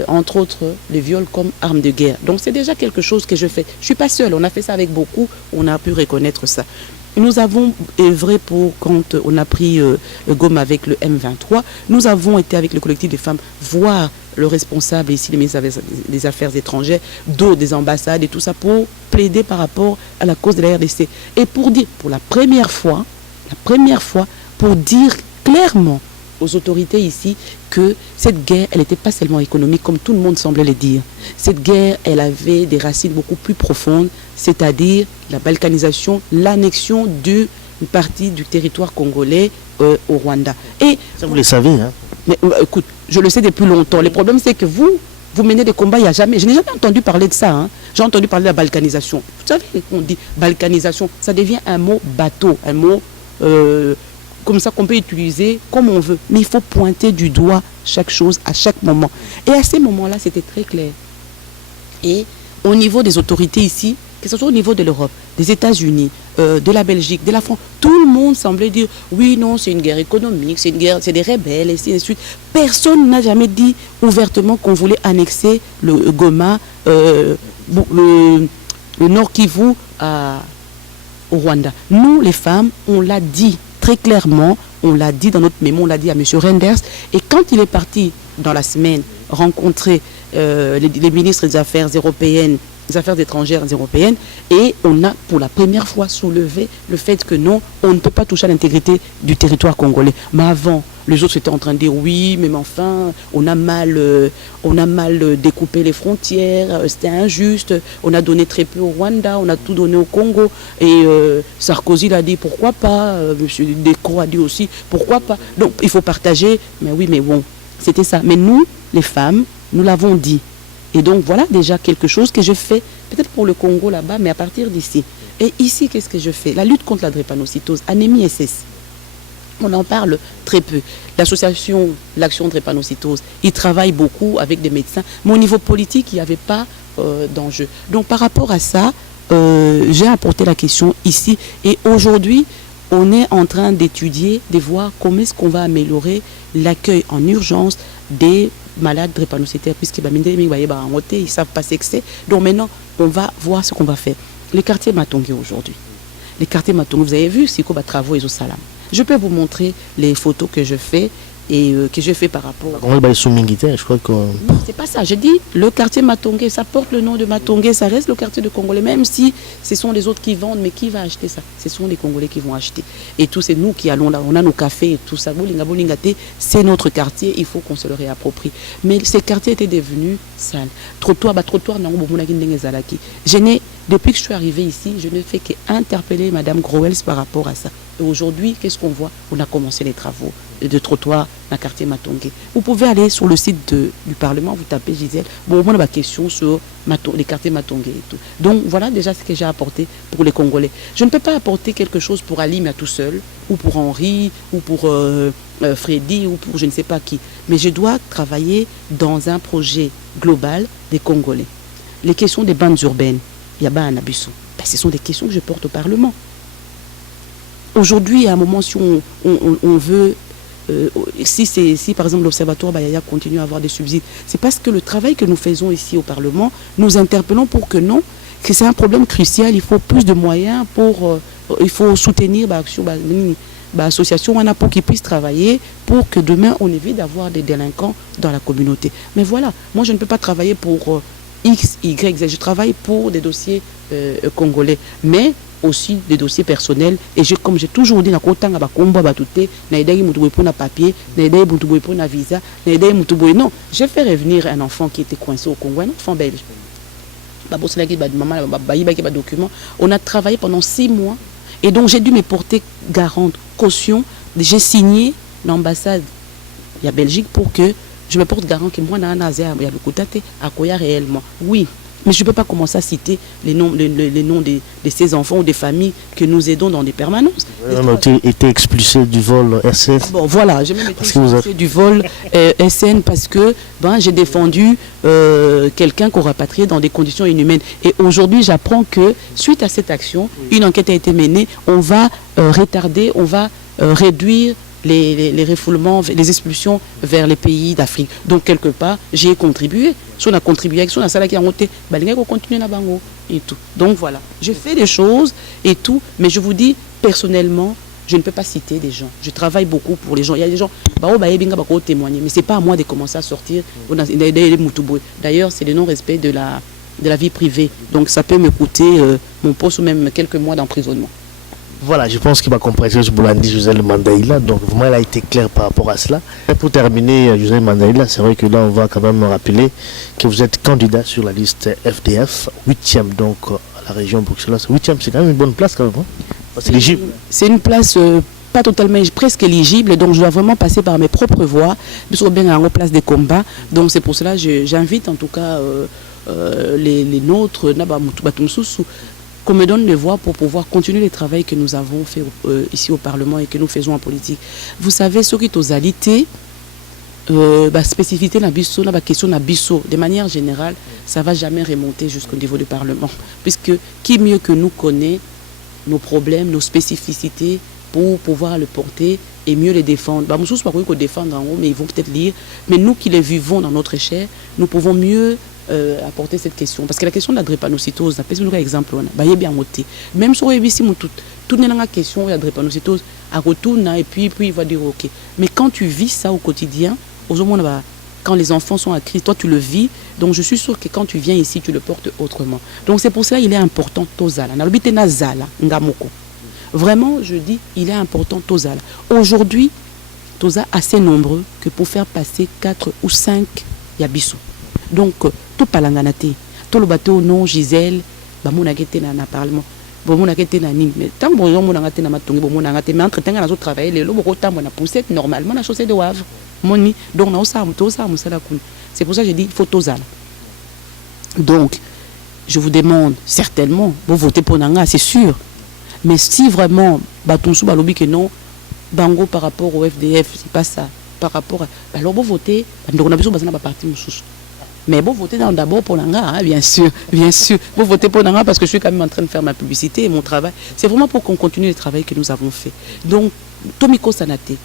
entre autres les viols comme arme de guerre. Donc c'est déjà quelque chose que je fais. Je ne suis pas seule, on a fait ça avec beaucoup, on a pu reconnaître ça. Nous avons œuvré pour, quand on a pris gomme avec le M23, nous avons été avec le collectif des femmes voir le responsable ici, le ministre des Affaires étrangères, d'autres des ambassades et tout ça, pour plaider par rapport à la cause de la RDC. Et pour dire, pour la première fois, pour dire clairement aux autorités ici que cette guerre, elle n'était pas seulement économique comme tout le monde semblait le dire. Cette guerre, elle avait des racines beaucoup plus profondes, c'est-à-dire la balkanisation, l'annexion d'une partie du territoire congolais au Rwanda. Et ça, vous le savez, hein? Mais écoute, je le sais depuis longtemps. Le problème, c'est que vous menez des combats, il n'y a jamais... Je n'ai jamais entendu parler de ça. Hein. J'ai entendu parler de la balkanisation. Vous savez, on dit balkanisation, ça devient un mot bateau, un mot... comme ça qu'on peut utiliser comme on veut. Mais il faut pointer du doigt chaque chose à chaque moment. Et à ces moments-là, c'était très clair. Et au niveau des autorités ici, que ce soit au niveau de l'Europe, des États-Unis, de la Belgique, de la France, tout le monde semblait dire oui, non, c'est une guerre économique, c'est une guerre, c'est des rebelles, et ainsi de suite. Personne n'a jamais dit ouvertement qu'on voulait annexer le Goma, le Nord Kivu au Rwanda. Nous, les femmes, on l'a dit très clairement, on l'a dit dans notre mémo, on l'a dit à M. Renders, et quand il est parti dans la semaine rencontrer les ministres des Affaires européennes, des Affaires étrangères européennes, et on a pour la première fois soulevé le fait que non, on ne peut pas toucher à l'intégrité du territoire congolais. Mais avant, les autres étaient en train de dire oui, mais enfin, on a mal découpé les frontières, c'était injuste, on a donné très peu au Rwanda, on a tout donné au Congo, et Sarkozy l'a dit pourquoi pas, M. Decroix a dit aussi pourquoi pas. Donc il faut partager, mais oui, mais bon, c'était ça. Mais nous, les femmes, nous l'avons dit. Et donc voilà déjà quelque chose que je fais, peut-être pour le Congo là-bas, mais à partir d'ici. Et ici, qu'est-ce que je fais? La lutte contre la drépanocytose, anémie SS. On en parle très peu. L'association L'Action Drépanocytose, ils travaillent beaucoup avec des médecins. Mais au niveau politique, il n'y avait pas d'enjeu. Donc par rapport à ça, j'ai apporté la question ici. Et aujourd'hui, on est en train d'étudier, de voir comment est-ce qu'on va améliorer l'accueil en urgence des malades drépanocytaires, puisqu'ils ne savent pas ce que c'est. Donc maintenant, on va voir ce qu'on va faire. Les quartiers Matongé aujourd'hui. Les quartiers Matongé, vous avez vu, c'est quoi travaux et au salam. Je peux vous montrer les photos que je fais et que je fais par rapport... Je crois que... Non, c'est pas ça. J'ai dit, le quartier Matongé, ça porte le nom de Matongé, ça reste le quartier de Congolais, même si ce sont les autres qui vendent, mais qui va acheter ça? Ce sont les Congolais qui vont acheter. Et tout, c'est nous qui allons là, on a nos cafés et tout ça. C'est notre quartier, il faut qu'on se le réapproprie. Mais ces quartiers étaient devenus sales. Trottoir, depuis que je suis arrivée ici, je ne fais qu'interpeller Madame Groels par rapport à ça. Et aujourd'hui, qu'est-ce qu'on voit? On a commencé les travaux de trottoir dans le quartier Matongé. Vous pouvez aller sur le site du Parlement, vous tapez Gisèle. Bon, on a ma question sur les quartiers Matongé et tout. Donc voilà déjà ce que j'ai apporté pour les Congolais. Je ne peux pas apporter quelque chose pour Alim tout seul, ou pour Henri, ou pour Freddy, ou pour je ne sais pas qui. Mais je dois travailler dans un projet global des Congolais. Les questions des bandes urbaines, ce sont des questions que je porte au Parlement. Aujourd'hui, à un moment, si on veut, si par exemple l'Observatoire Bayaya continue à avoir des subsides, c'est parce que le travail que nous faisons ici au Parlement, nous interpellons pour que non, que c'est un problème crucial, il faut plus de moyens il faut soutenir l'association pour qu'ils puissent travailler pour que demain on évite d'avoir des délinquants dans la communauté. Mais voilà, moi je ne peux pas travailler pour X, Y, Z, je travaille pour des dossiers congolais, mais aussi des dossiers personnels. Et comme j'ai toujours dit, non, j'ai fait revenir un enfant qui était coincé au Congo, un enfant belge. On a travaillé pendant 6 mois et donc j'ai dû me porter garante, caution. J'ai signé l'ambassade de Belgique pour que je me porte garant que moi, à Koya réellement. Oui, mais je ne peux pas commencer à citer les noms de ces enfants ou des familles que nous aidons dans des permanences. Vous avez été expulsé du vol SN. Bon, voilà, j'ai même été expulsé du vol SN parce que j'ai défendu quelqu'un qu'on rapatriait dans des conditions inhumaines. Et aujourd'hui, j'apprends que suite à cette action, une enquête a été menée. On va retarder, on va réduire les refoulements, les expulsions vers les pays d'Afrique. Donc, quelque part, j'y ai contribué. Si on a contribué avec ça, on a ça qui a monté, on continue là-bas et tout. Donc, voilà. Je fais des choses et tout, mais je vous dis, personnellement, je ne peux pas citer des gens. Je travaille beaucoup pour les gens. Il y a des gens qui témoigner, mais ce n'est pas à moi de commencer à sortir. D'ailleurs, c'est le non-respect de la vie privée. Donc, ça peut me coûter mon poste ou même quelques mois d'emprisonnement. Voilà, je pense qu'il va comprendre ce que Boulandi José Mandaïla. Donc, vraiment, il a été clair par rapport à cela. Et pour terminer, José Mandaïla, c'est vrai que là, on va quand même me rappeler que vous êtes candidat sur la liste FDF, 8e donc à la région Bruxelles. 8e, c'est quand même une bonne place quand même. Hein? C'est éligible. C'est une place pas totalement, presque éligible. Donc, je dois vraiment passer par mes propres voies. Je suis bien en place des combats. Donc, c'est pour cela que j'invite en tout cas les nôtres, qu'on me donne les voix pour pouvoir continuer le travail que nous avons fait ici au Parlement et que nous faisons en politique. Vous savez, ce qui est aux alités, spécificité la question de bisso, de manière générale, ça ne va jamais remonter jusqu'au niveau du Parlement. Puisque qui mieux que nous connaît nos problèmes, nos spécificités pour pouvoir le porter et mieux les défendre. Défendre en haut, mais ils vont peut-être lire. Mais nous qui les vivons dans notre chair, nous pouvons mieux apporter cette question. Parce que la question de la drépanocytose, exemple, même sur toute la question de la drépanocytose, et puis il va dire ok. Mais quand tu vis ça au quotidien, quand les enfants sont à crise, toi tu le vis, donc je suis sûr que quand tu viens ici, tu le portes autrement. Donc c'est pour ça qu'il est important Tozala. Vraiment, je dis, il est important Tozala. Aujourd'hui, Toza assez nombreux que pour faire passer 4 ou 5 Yabiso. Donc, tout palanganate, tout le bateau non Gisèle, na parlement. Mais tant que mais entre-temps, on a travaillé, les lobos na poussette normalement la chaussée de Wavre. Donc, c'est pour ça que j'ai dit, il faut Tozala. Donc, je vous demande certainement, vous votez pour Nanga, c'est sûr. Mais si vraiment, Batonsu balobi que non, Bango par rapport au FDF, c'est pas ça. Par rapport à. Alors, vous votez, on a besoin de parti moussous. Mais vous votez d'abord pour Nanga, hein, bien sûr, bien sûr. Vous votez pour Nanga parce que je suis quand même en train de faire ma publicité et mon travail. C'est vraiment pour qu'on continue le travail que nous avons fait. Donc, Tomiko Sanate,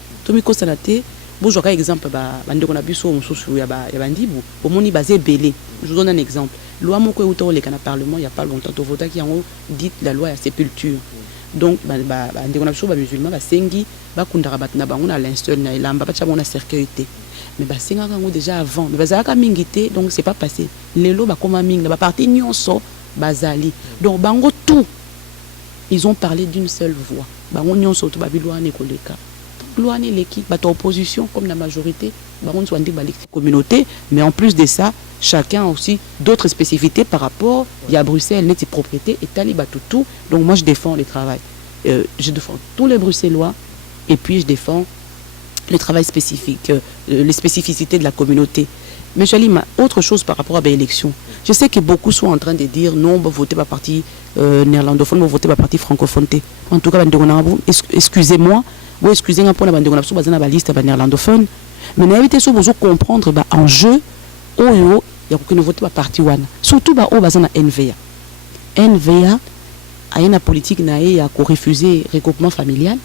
Bonjour, par exemple, on a vu ça il y a Bandibu, au monde basé belé. Je vous donne un exemple. Loi moko auto le kana parlement il y a pas longtemps to voter qui ont dit la loi à sépulture. Donc on a vu ba musulman ba sengi ba kundara batna bango na linceul na ilamba ba tcha bona cercueilité. Mais ba senga kango déjà avant, mais bazaka mingité donc c'est pas passé. Lelo ba koma minga ba parti nyonso bazali. Donc bango tout ils ont parlé d'une seule voix. Bango nyonso to ba bilwa ne koleka. Loi ne l'équipe ba opposition comme la majorité bango soit dit ba communauté, mais en plus de ça chacun a aussi d'autres spécificités par rapport. Il y a Bruxelles, net propriété et Taliba tout. Donc moi je défends le travail. Je défends tous les Bruxellois et puis je défends le travail spécifique, les spécificités de la communauté. Mais Jalima, autre chose par rapport à l'élection. Je sais que beaucoup sont en train de dire non, vous votez pas parti néerlandophone, vous votez pas parti francophone. En tout cas, excusez-moi, vous excusez-moi pour la liste néerlandophone. Mais n'invitez pas à comprendre en jeu. Oyo ya ko ne vote pas parti wana surtout ba o bazana NVA a une politique na ya ko refuser regroupement familial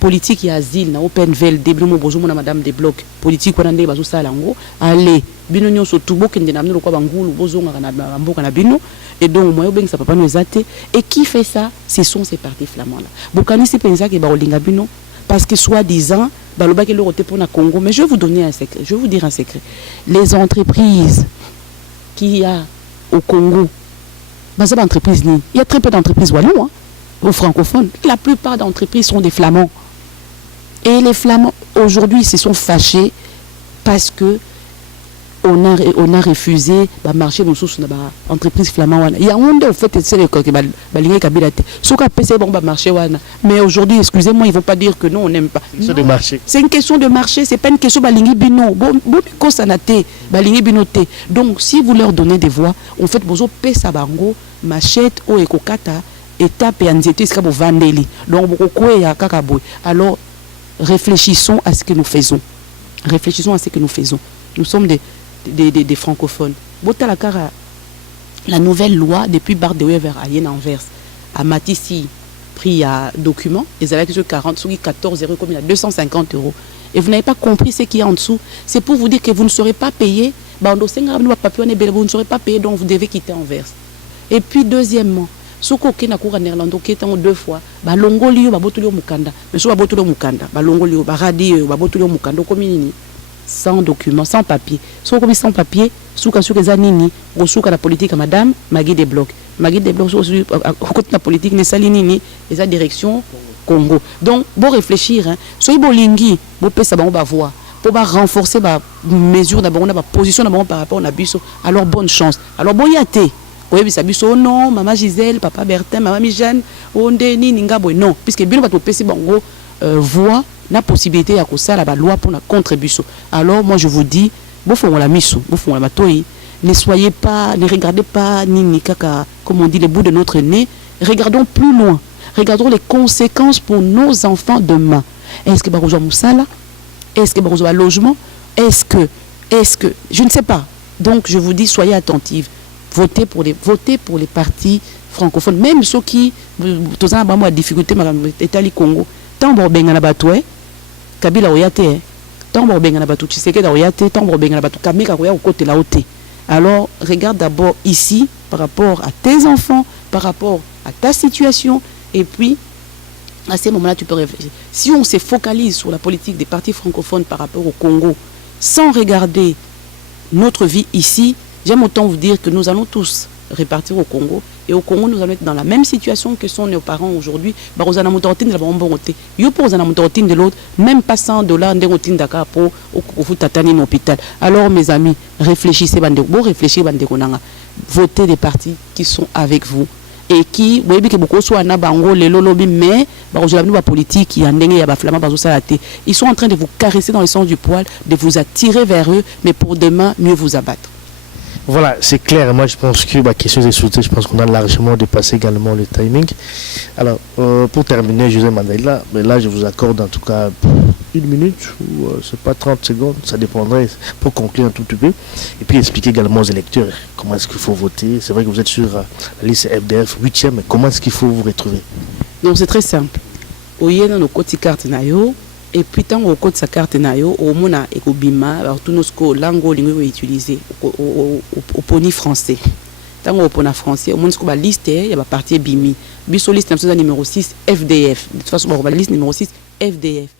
politique ya asile na openvel début mo bozo na madame de bloc politique wana ndé bazo sala ngo allez bino nyonso tubo kende na mno ko bangulu bozo nga na mboka na bino et donc moi obeng ça papa nous zate et qui fait ça ce sont ces partis flamands là bokani si penza ke ba olinga bino parce que soi-disant baloba ke le roté pour na Congo. Mais je vais vous donner un secret, je vais vous dire un secret. Les entreprises qu'il y a au Congo, il y a très peu d'entreprises wallons, aux francophones. La plupart d'entreprises sont des flamands. Et les flamands aujourd'hui se sont fâchés parce que on a refusé de marcher dans l'entreprise flamande. Il y a un au fait c'est le marché. Mais aujourd'hui, excusez-moi, ils ne vont pas dire que non, on n'aime pas. C'est une question de marché, c'est pas une question de bino. Donc, si vous leur donnez des voix, en fait, vous avez bango, machette, o ekokata, étape et anxiété, c'est comme vandeli. Donc, alors, réfléchissons à ce que nous faisons. Réfléchissons à ce que nous faisons. Nous sommes des francophones. La nouvelle loi depuis Bar de Wever à Yen-Anvers a Matissi pris à document, les avec 40, sur 14 euros, comme il y a 250 euros. Et vous n'avez pas compris ce qui est en dessous. C'est pour vous dire que vous ne serez pas payé. Vous ne serez pas payé, donc vous devez quitter Anvers. Et puis deuxièmement, ce qui est en néerlandais, qui est en 2 fois, Longolio, Babotulio Mukanda, mais soit Babotulio Mukanda, Longolio, Radio, Babotulio Mukanda, comme sans document, sans papier. Soit comme sans papier, sous les anini, ou sous la politique à madame, Magui des blocs. Magui des blocs, côté la politique, n'est salinini, et sa direction Congo. Donc, bon réfléchir, soyez bolingi, bon pesa ba voix, pour renforcer ma mesure d'abord, ma position d'abord par rapport à Nabiso. Alors bonne chance. Alors bon yate. Oui, ça biso non, maman Gisèle, papa Bertin, maman Mijane, onde ni ningaboy non, puisque bien va to pesi bango voix la possibilité à ça la loi pour la contribution. Alors moi je vous dis, vous font la mission, vous font la matoi, ne soyez pas, ne regardez pas ni kaka, comme on dit les bouts de notre nez, regardons plus loin, regardons les conséquences pour nos enfants demain. Est-ce que baroja moussala? Est-ce que baroja logement? Est-ce que je ne sais pas. Donc je vous dis, soyez attentifs, votez pour les partis francophones, même ceux qui tous en bas moi difficulté madame Etali Congo. Tant bon bengana batoué Kabila oyate tant bon bengana batou Tshisekedi oyate tant bon bengana batou Kameka oya au côté là haute. Alors regarde d'abord ici par rapport à tes enfants, par rapport à ta situation et puis à ce moment-là tu peux réfléchir. Si on se focalise sur la politique des partis francophones par rapport au Congo sans regarder notre vie ici, j'aime autant vous dire que nous allons tous répartir au Congo. Et au Congo, nous allons être dans la même situation que sont nos parents aujourd'hui. De l'autre, même pas $100 Dakar pour l'hôpital. Alors, mes amis, réfléchissez, votez des partis qui sont avec vous. Et qui, vous voyez que beaucoup sont en bango, les lolobi, mais politique, ils sont en train de vous caresser dans le sens du poil, de vous attirer vers eux, mais pour demain, mieux vous abattre. Voilà, c'est clair. Moi, je pense que ma question est souhaitée. Je pense qu'on a largement dépassé également le timing. Alors, pour terminer, José Mandela, mais là, je vous accorde en tout cas 1 minute ou c'est pas 30 secondes. Ça dépendrait pour conclure un tout petit peu. Et puis expliquer également aux électeurs comment est-ce qu'il faut voter. C'est vrai que vous êtes sur la liste FDF 8e, mais comment est-ce qu'il faut vous retrouver? Donc, c'est très simple. Au y dans nos côtés cartes nayo, Et puis tant au code sa carte na yo au mona et au bima alors tout nos langue lingue utiliser au poni français. Tant au pona français au monde ce ba liste il y a ba partie bimi. Biso liste numéro 6 FDF. De toute façon on va liste numéro 6 FDF.